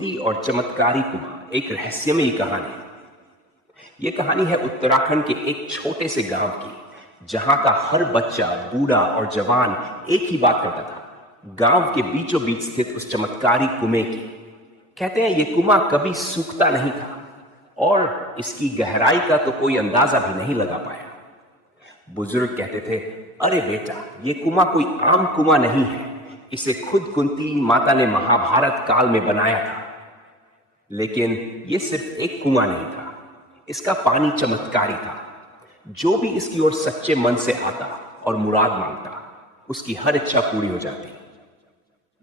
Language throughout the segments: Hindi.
कुंती और चमत्कारी कुमार, एक रहस्यमयी कहानी। ये कहानी है उत्तराखंड के एक छोटे से गांव की, जहां का हर बच्चा, बूढ़ा और जवान एक ही बात करता था, गांव के बीचों बीच स्थित उस चमत्कारी कुएं की। कहते हैं ये कुआं कभी सूखता नहीं था और इसकी गहराई का तो कोई अंदाजा भी नहीं लगा पाया। बुजुर्ग कहते थे, अरे बेटा, ये कुआं कोई आम कुआं नहीं है, इसे खुद कुंती माता ने महाभारत काल में बनाया था। लेकिन ये सिर्फ एक कुआं नहीं था, इसका पानी चमत्कारी था। जो भी इसकी ओर सच्चे मन से आता और मुराद मांगता, उसकी हर इच्छा पूरी हो जाती।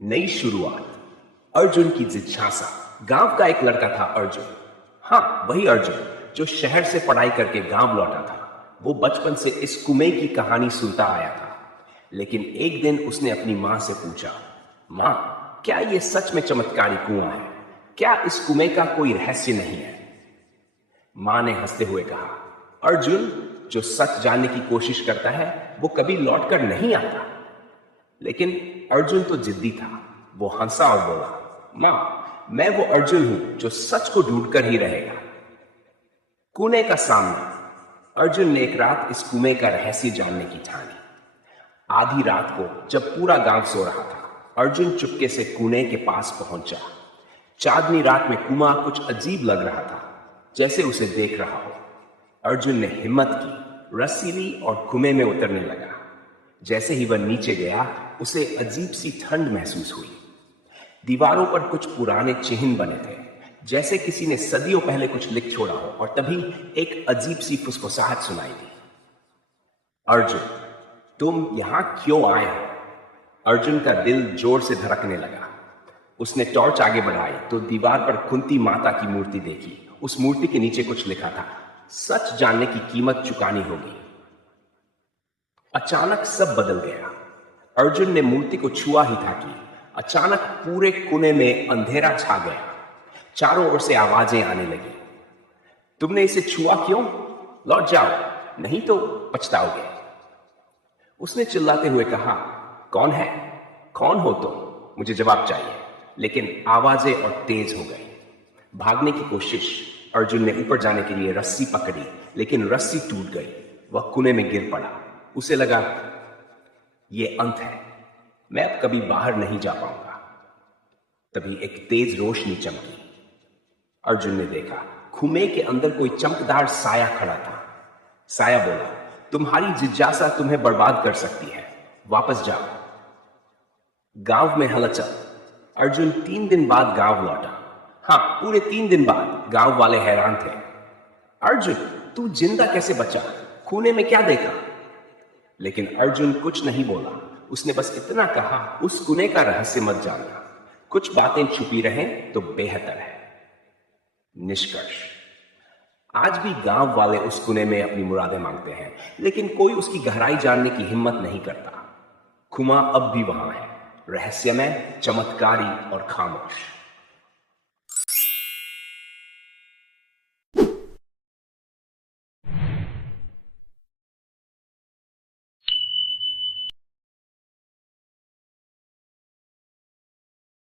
नई शुरुआत, अर्जुन की जिज्ञासा। गांव का एक लड़का था अर्जुन। हाँ, वही अर्जुन जो शहर से पढ़ाई करके गांव लौटा था। वो बचपन से इस कुएं की कहानी सुनता आया था। लेकिन एक दिन उसने अपनी मां से पूछा, मां, क्या ये सच में चमत्कारी कुआं है? क्या इस कुएं का कोई रहस्य नहीं है? मां ने हंसते हुए कहा, अर्जुन, जो सच जानने की कोशिश करता है वो कभी लौटकर नहीं आता। लेकिन अर्जुन तो जिद्दी था। वो हंसा और बोला, मां, मैं वो अर्जुन हूं जो सच को ढूंढकर ही रहेगा। कुएं का सामना। अर्जुन ने एक रात इस कुएं का रहस्य जानने की ठानी। आधी रात को जब पूरा गांव सो रहा था, अर्जुन चुपके से कुएं के पास पहुंचा। चांदनी रात में कुआं कुछ अजीब लग रहा था, जैसे उसे देख रहा हो। अर्जुन ने हिम्मत की, रस्सी ली और कुएं में उतरने लगा। जैसे ही वह नीचे गया, उसे अजीब सी ठंड महसूस हुई। दीवारों पर कुछ पुराने चिन्ह बने थे, जैसे किसी ने सदियों पहले कुछ लिख छोड़ा हो। और तभी एक अजीब सी फुसफुसाहट सुनाई दी, अर्जुन, तुम यहां क्यों आए हो? अर्जुन का दिल जोर से धड़कने लगा। उसने टॉर्च आगे बढ़ाई तो दीवार पर कुंती माता की मूर्ति देखी। उस मूर्ति के नीचे कुछ लिखा था, सच जानने की कीमत चुकानी होगी। अचानक सब बदल गया। अर्जुन ने मूर्ति को छुआ ही था कि अचानक पूरे कुएं में अंधेरा छा गया। चारों ओर से आवाजें आने लगी, तुमने इसे छुआ क्यों? लौट जाओ, नहीं तो पछताओगे। उसने चिल्लाते हुए कहा, कौन है? कौन हो तुम? मुझे जवाब चाहिए। लेकिन आवाजें और तेज हो गई। भागने की कोशिश। अर्जुन ने ऊपर जाने के लिए रस्सी पकड़ी, लेकिन रस्सी टूट गई। वह कुएं में गिर पड़ा। उसे लगा, यह अंत है, मैं अब कभी बाहर नहीं जा पाऊंगा। तभी एक तेज रोशनी चमकी। अर्जुन ने देखा, कुएं के अंदर कोई चमकदार साया खड़ा था। साया बोला, तुम्हारी जिज्ञासा तुम्हें बर्बाद कर सकती है, वापस जाओ। गांव में हलचल। अर्जुन 3 दिन बाद गांव लौटा। हाँ, पूरे 3 दिन बाद। गांव वाले हैरान थे। अर्जुन, तू जिंदा कैसे बचा? कुएं में क्या देखा? लेकिन अर्जुन कुछ नहीं बोला। उसने बस इतना कहा, उस कुएं का रहस्य मत जानना। कुछ बातें छुपी रहें तो बेहतर है। निष्कर्ष, आज भी गांव वाले उस कुएं में अपनी मुरादें मांगते हैं, लेकिन कोई उसकी गहराई जानने की हिम्मत नहीं करता। कुआं अब भी वहां है, रहस्यमय, चमत्कारी और खामोश।